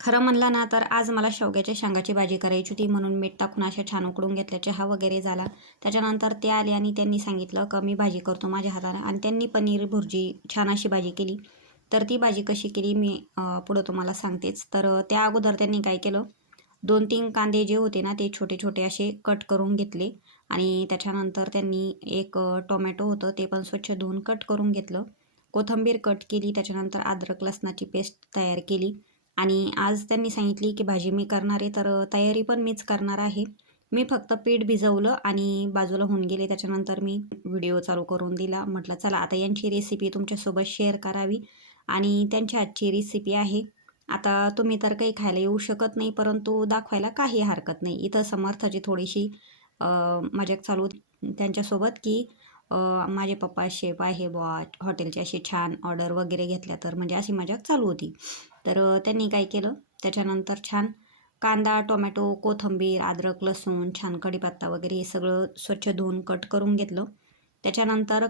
खरं म्हणलं ना तर आज मला शेवग्याच्या शेंगाची भाजी करायची होती म्हणून मीठ टाकून अशा छान उकडून घेतल्या. चहा वगैरे झाला. त्याच्यानंतर ते आले आणि त्यांनी सांगितलं का मी भाजी करतो माझ्या हातानं. आणि त्यांनी पनीर भुर्जी छान अशी भाजी केली. तर ती भाजी कशी केली मी पुढं तुम्हाला सांगतेच. तर त्या अगोदर त्यांनी काय केलं दोन तीन कांदे जे होते ना ते छोटे छोटे असे कट करून घेतले. आणि त्याच्यानंतर त्यांनी एक टोमॅटो होतं ते पण स्वच्छ धुवून कट करून घेतलं. कोथिंबीर कट केली त्याच्यानंतर अद्रक लसणाची पेस्ट तयार केली. आणि आज त्यांनी सांगितली की भाजी मी करणार आहे तर तयारी पण मीच करणार आहे. मी फक्त पीठ भिजवलं आणि बाजूला होऊन गेले. त्याच्यानंतर मी व्हिडिओ चालू करून दिला. म्हटलं चला आता यांची रेसिपी तुमच्यासोबत शेअर करावी. आणि त्यांच्या आजची रेसिपी आहे. आता तुम्ही तर काही खायला येऊ शकत नाही परंतु दाखवायला काही हरकत नाही. इथं समर्थाची थोडीशी मजाक चालू त्यांच्यासोबत की माझे पप्पा शेफ आहे बॉ हॉटेलची अशी छान ऑर्डर वगैरे घेतल्या तर म्हणजे अशी मजा चालू होती. तर त्यांनी काय केलं? त्याच्यानंतर छान कांदा टोमॅटो कोथिंबीर अद्रक लसूण छान कढीपत्ता वगैरे हे सगळं स्वच्छ धुवून कट करून घेतलं. त्याच्यानंतर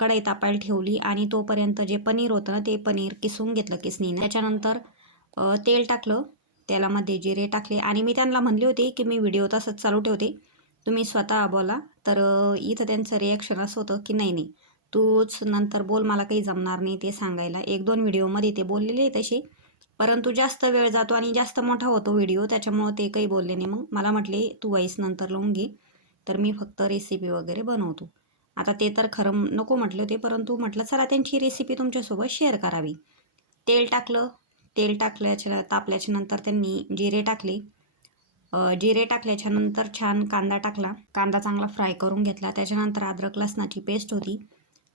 कढई तापायला ठेवली आणि तोपर्यंत जे पनीर होतं ना ते पनीर किसून घेतलं किसनीनं त्याच्यानंतर तेल टाकलं. तेलामध्ये जिरे टाकले आणि मी त्यांना म्हणले होते की मी व्हिडिओ तसंच चालू ठेवते. तुम्ही स्वतः बोला. तर इथं त्यांचं रिॲक्शन असं होतं की नाही नाही तूच नंतर बोल मला काही जमणार नाही ते सांगायला. एक दोन व्हिडिओमध्ये ते बोललेले तसे. परंतु जास्त वेळ जातो आणि जास्त मोठा होतो व्हिडिओ त्याच्यामुळं ते काही बोलले नाही. मग मला म्हटले तू वाईस नंतर लावून घे. तर मी फक्त रेसिपी वगैरे बनवतो. आता ते तर खरं नको म्हटले होते परंतु म्हटलं चला त्यांची रेसिपी तुमच्यासोबत शेअर करावी. तेल टाकलं. तेल टाकल्याच्या तापल्याच्या नंतर त्यांनी जिरे टाकले. जिरे टाकल्याच्यानंतर छान कांदा टाकला. कांदा चांगला फ्राय करून घेतला. त्याच्यानंतर अद्रक लसणाची पेस्ट होती.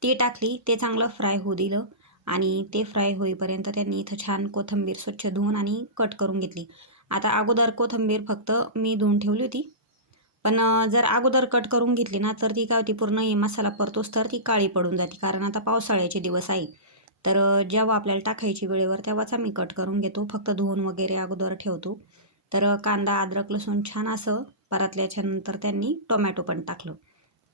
ती टाकली. ते चांगलं फ्राय होऊ दिलं आणि ते फ्राय होईपर्यंत त्यांनी इथं छान कोथिंबीर स्वच्छ धुवून आणि कट करून घेतली. आता अगोदर कोथिंबीर फक्त मी धुवून ठेवली होती. पण जर अगोदर कट करून घेतली ना तर ती काय होती? पूर्ण हे मसाला परतोस तर ती काळी पडून जाते. कारण आता पावसाळ्याचे दिवस आहे. तर जेव्हा आपल्याला टाकायची वेळेवर तेव्हाच आम्ही कट करून घेतो. फक्त धुवून वगैरे अगोदर ठेवतो. तर कांदा अद्रक लसूण छान असं परतल्याच्यानंतर त्यांनी टोमॅटो पण टाकलं.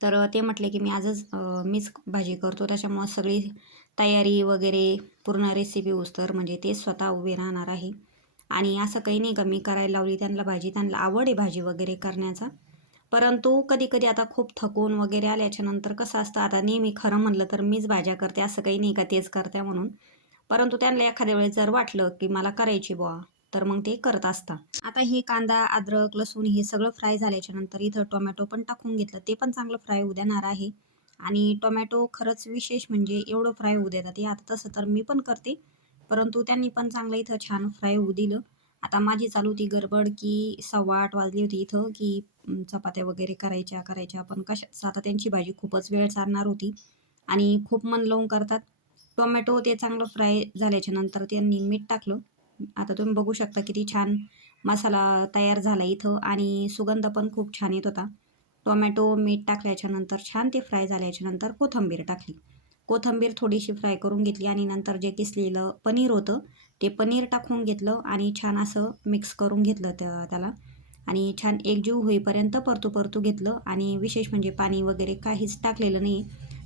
तर ते म्हटले की मी आजच मीच भाजी करतो. त्याच्यामुळं सगळी तयारी वगैरे पूर्ण रेसिपी उस्तर म्हणजे ते स्वतः उभे राहणार आहे. आणि असं काही नाही का मी करायला लावली त्यांना भाजी. त्यांना आवड आहे भाजी वगैरे करण्याचा. परंतु कधी कधी आता खूप थकून वगैरे आल्याच्यानंतर कसं असतं आता नेहमी खरं म्हणलं तर मीच भाज्या करते असं काही नाही का तेच करते म्हणून. परंतु त्यांना एखाद्या वेळेस जर वाटलं की मला करायची बुवा तर मग ते करत असता आता हे कांदा अद्रक लसूण हे सगळं फ्राय झाल्याच्यानंतर इथं टोमॅटो पण टाकून घेतलं. ते पण चांगलं फ्राय होऊ देणार आहे. आणि टोमॅटो खरंच विशेष म्हणजे एवढं फ्राय होऊ देतात. हे आता तसं तर मी पण करते. परंतु त्यांनी पण चांगलं इथं छान फ्राय होऊ दिलं. आता माझी चालू होती गडबड की सव्वा आठ वाजली होती इथं की चपात्या वगैरे करायच्या करायच्या. पण कशा आता त्यांची भाजी खूपच वेळ चालणार होती. आणि खूप मन लावून करतात. टोमॅटो ते चांगलं फ्राय झाल्याच्यानंतर त्यांनी मीठ टाकलं. आता तुम्ही बघू शकता किती छान मसाला तयार झाला इथं आणि सुगंध पण खूप छान येत होता. टोमॅटो मीठ टाकल्याच्यानंतर छान ते फ्राय झाल्याच्यानंतर कोथंबीर कोथिंबीर टाकली. कोथिंबीर थोडीशी फ्राय करून घेतली आणि नंतर जे किसलेलं पनीर होतं ते पनीर टाकून घेतलं आणि छान असं मिक्स करून घेतलं त्या त्याला. आणि छान एकजीव होईपर्यंत परतू परतू घेतलं आणि विशेष म्हणजे पाणी वगैरे काहीच टाकलेलं नाही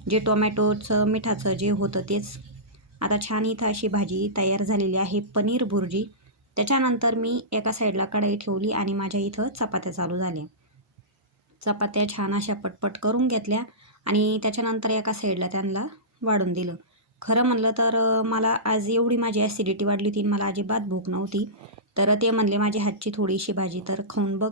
जे टोमॅटोचं मिठाचं जे होतं तेच आता छान इथं अशी भाजी तयार झालेली आहे पनीर भुर्जी. त्याच्यानंतर मी एका साईडला कढई ठेवली आणि माझ्या इथं चपात्या चालू झाल्या. चपात्या छान अशा पटपट करून घेतल्या आणि त्याच्यानंतर एका साईडला त्यांना वाढून दिलं. खरं म्हणलं तर मला आज एवढी माझी ॲसिडिटी वाढली होती आणि मला अजिबात भूक नव्हती. तर ते म्हणले माझ्या हातची थोडीशी भाजी तर खाऊन बघ.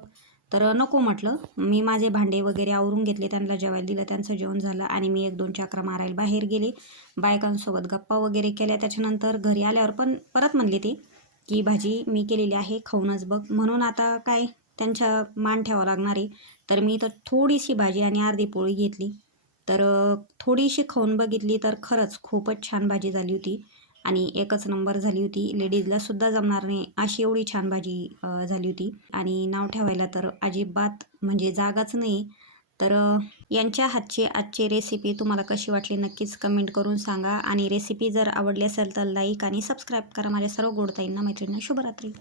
तर नको म्हटलं. मी माझे भांडे वगैरे आवरून घेतले त्यांना जेवायला दिलं त्यांचं जेवण झालं आणि मी एक दोन चक्रा मारायला बाहेर गेले. बायकांसोबत गप्पा वगैरे केल्या. त्याच्यानंतर घरी आल्यावर पण परत म्हणले ते की भाजी मी केलेली आहे खाऊनच बघ. म्हणून आता काय त्यांच्या मान ठेवावं लागणार आहे. तर मी तर थोडीशी भाजी आणि अर्धी पोळी घेतली. तर थोडीशी खाऊन बघितली तर खरंच खूपच छान भाजी झाली होती. आणि एकच नंबर झाली होती. लेडीजला सुद्धा जमणार नाही अशी एवढी छान भाजी झाली होती. आणि नाव ठेवायला तर अजिबात म्हणजे जागाच नाही. तर यांच्या हातची आजची रेसिपी तुम्हाला कशी वाटली नक्कीच कमेंट करून सांगा. आणि रेसिपी जर आवडली असेल तर लाईक आणि सबस्क्राईब करा. माझ्या सर्व गोडताईंना मैत्रिणींना शुभरात्री.